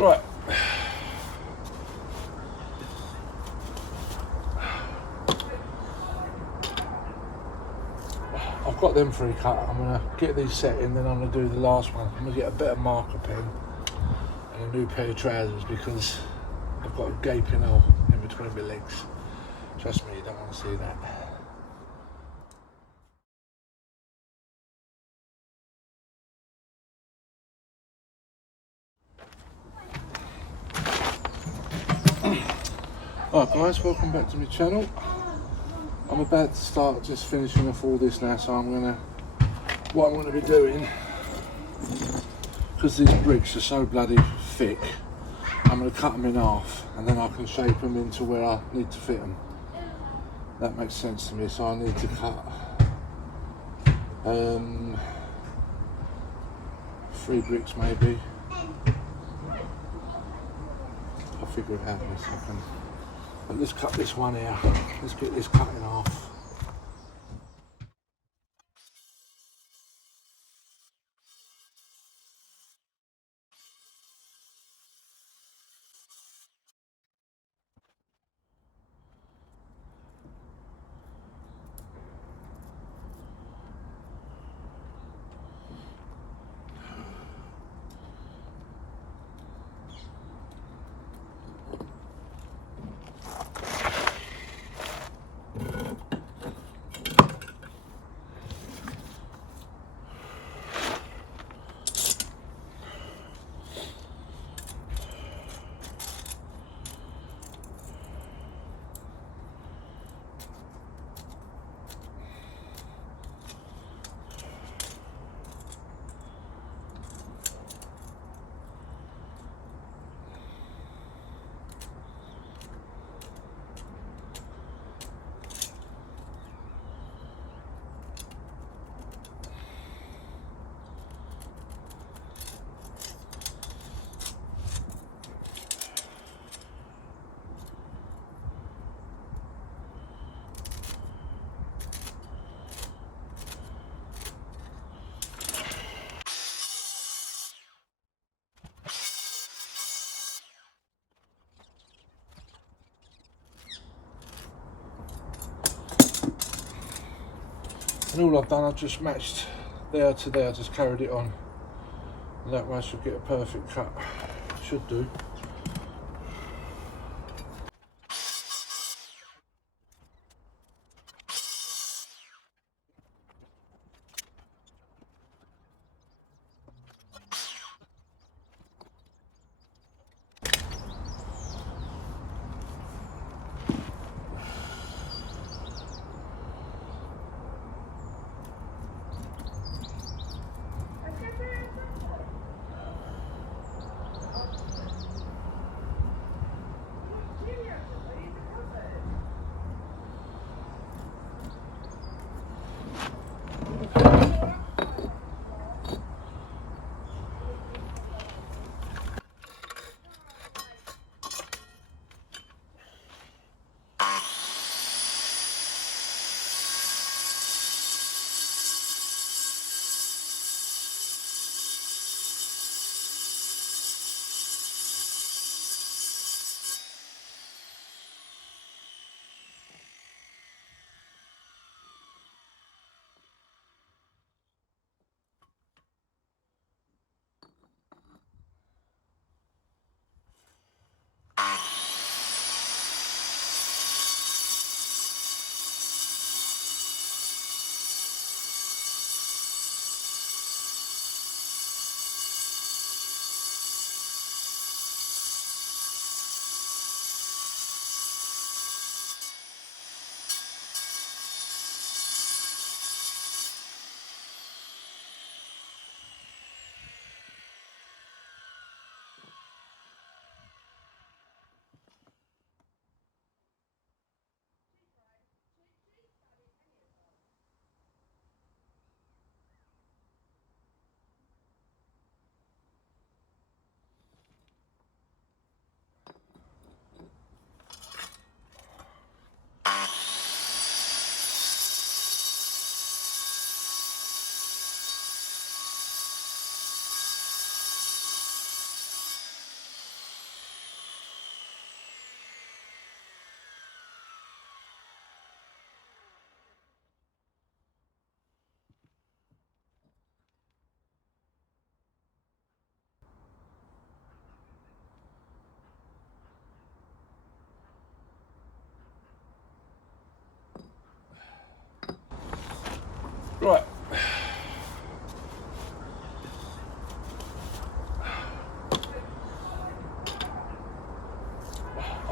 Right. I've got them 3 cut. I'm going to get these set in, then I'm going to do the last one. I'm going to get a better marker pen and a new pair of trousers because I've got a gaping hole in between my legs. Trust me, you don't want to see that. Alright guys, welcome back to my channel. I'm about to start just finishing off all this now, so what I'm gonna be doing, because these bricks are so bloody thick, I'm gonna cut them in half and then I can shape them into where I need to fit them. That makes sense to me, so I need to cut 3 bricks maybe. I'll figure it out in a second. But let's cut this one here. Let's get this cut in half. And all I've done, I've just matched there to there, just carried it on. And that way I should get a perfect cut. Should do.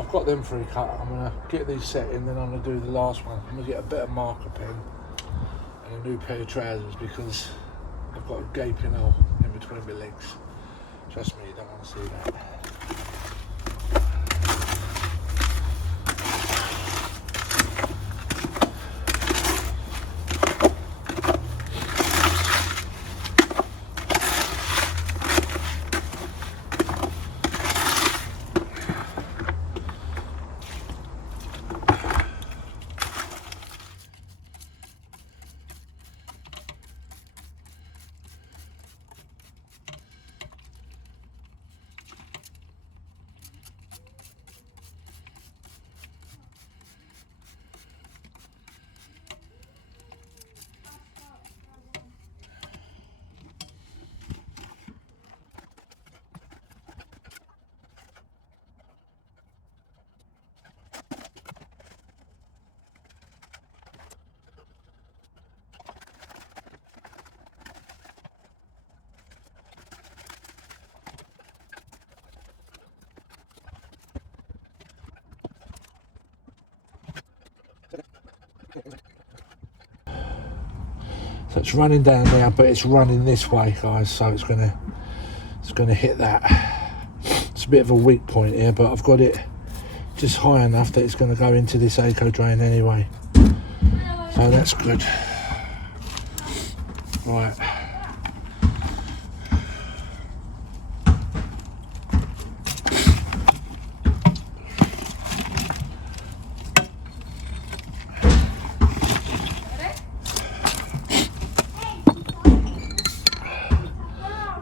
I've got them pre-cut. I'm going to get these set in, then I'm going to do the last one. I'm going to get a better marker pen and a new pair of trousers because I've got a gaping hole in between my legs. Trust me, you don't want to see that. So it's running down now, but it's running this way, guys. So it's gonna hit that. It's a bit of a weak point here, but I've got it just high enough that it's going to go into this eco drain anyway. So that's good. Right.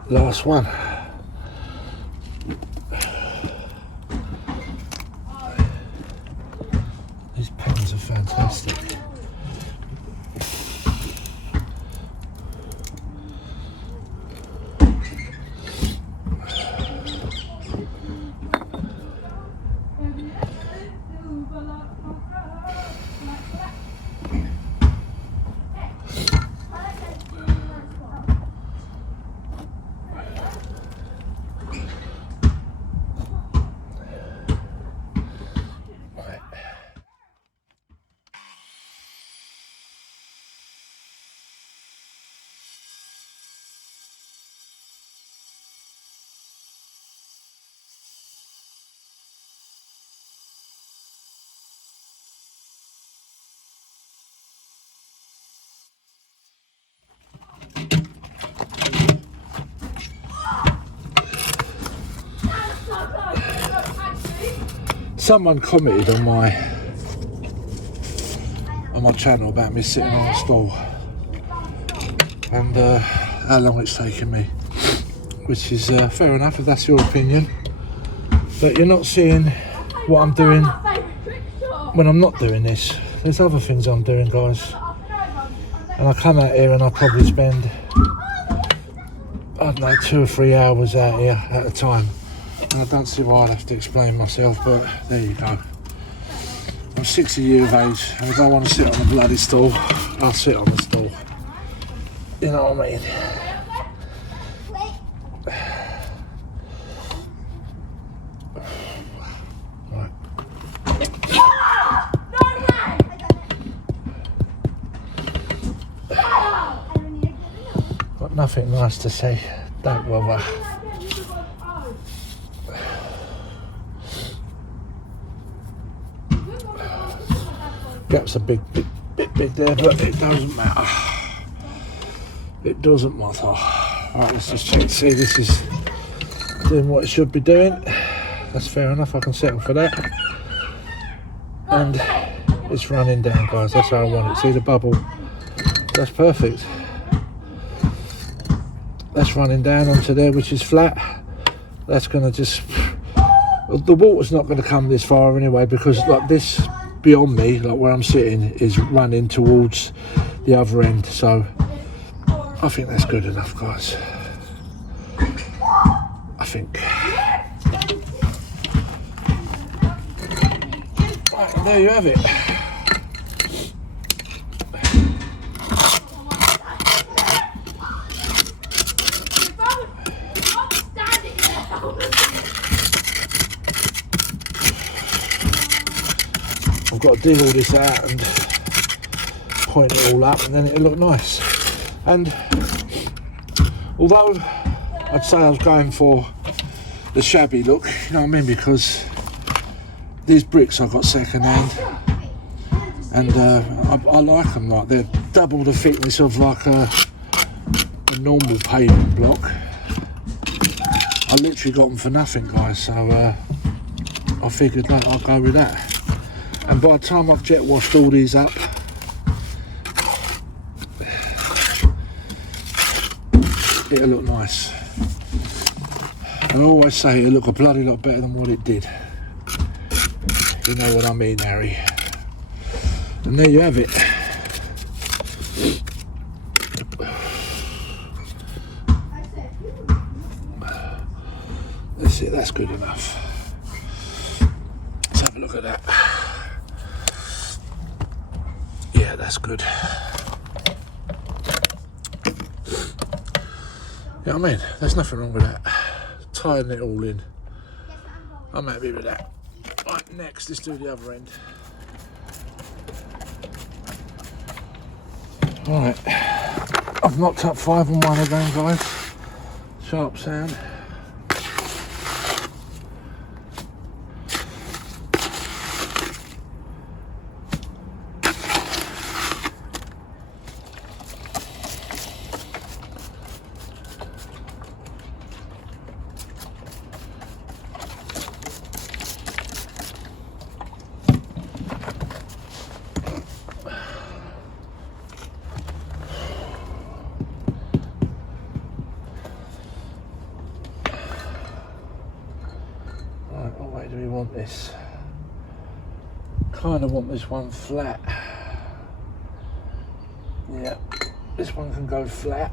Last one. These pens are fantastic. Someone commented on my channel about me sitting on a stool and how long it's taken me, which is fair enough if that's your opinion, but you're not seeing what I'm doing when I'm not doing this. There's other things I'm doing, guys, and I come out here and I probably spend, I don't know, 2 or 3 hours out here at a time. And I don't see why I'd have to explain myself, but there you go. I'm 60 years of age, and if I want to sit on a bloody stool, I'll sit on the stool. You know what I mean? Right. Got nothing nice to say, don't bother. Gap's a bit big there, but it doesn't matter. It doesn't matter. Right, let's just check. See, this is doing what it should be doing. That's fair enough. I can settle for that. And it's running down, guys. That's how I want it. See the bubble? That's perfect. That's running down onto there, which is flat. That's going to just... The water's not going to come this far anyway, because like this beyond me, like where I'm sitting, is running towards the other end. So I think that's good enough, guys. I think. Right, and there you have it. got to dig all this out and point it all up, and then it'll look nice. And although I'd say I was going for the shabby look, you know what I mean, because these bricks I got second hand, and I like them, like they're double the thickness of like a normal pavement block. I literally got them for nothing, guys, so I figured that I'll go with that. And by the time I've jet washed all these up, it'll look nice. And I always say it'll look a bloody lot better than what it did. You know what I mean, Harry. And there you have it. That's it, that's good enough. Let's have a look at that. Yeah, that's good. You know what I mean? There's nothing wrong with that. Tying it all in. I'm happy with that. Right, next, let's do the other end. Alright, I've knocked up 5 on one again, guys. Sharp sound. What way do we want this? Kind of want this one flat. Yeah, this one can go flat.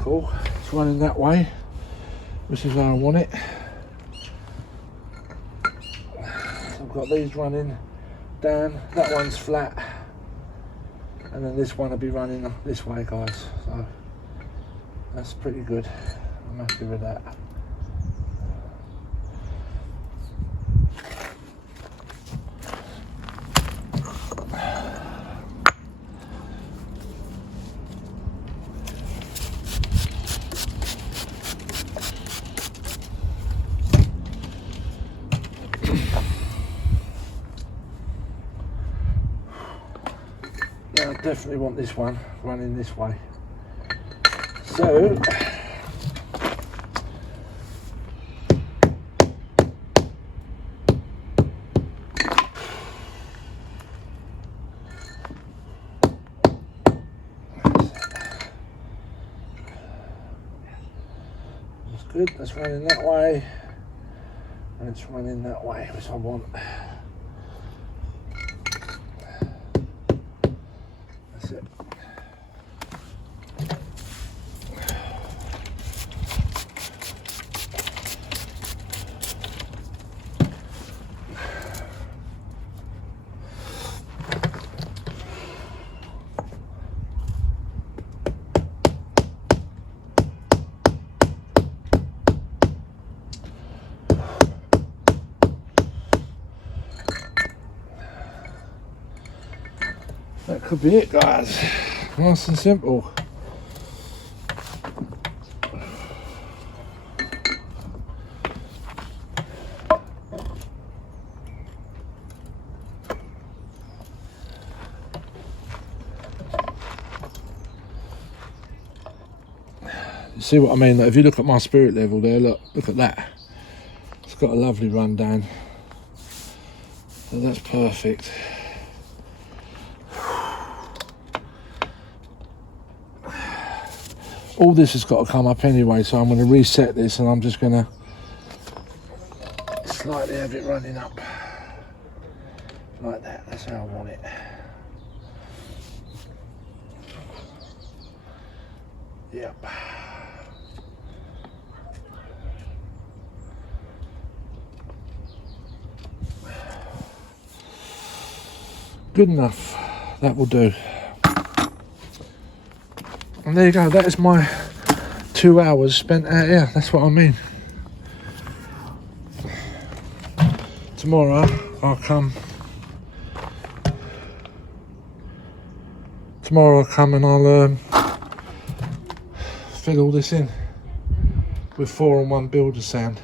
Cool. It's running that way. This is how I want it. So I've got these running down. That one's flat, and then this one will be running this way, guys. So that's pretty good. I'm happy with that. I definitely want this one running this way. So that's good, that's running that way, and it's running that way, which I want. That's it. That could be it, guys. Nice and simple. You see what I mean? If you look at my spirit level there, look at that. It's got a lovely run down. So that's perfect. all this has got to come up anyway, so I'm going to reset this and I'm just going to slightly have it running up like that. That's how I want it. Yep. Good enough. That will do. And there you go. That is my 2 hours spent out here. That's what I mean. Tomorrow I'll come. Tomorrow I'll come and I'll fill all this in with 4-in-1 builder sand.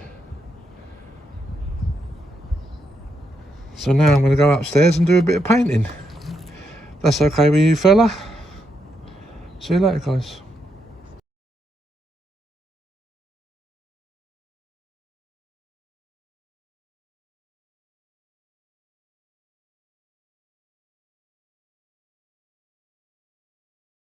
So now I'm going to go upstairs and do a bit of painting. That's okay with you, fella? See you later, guys.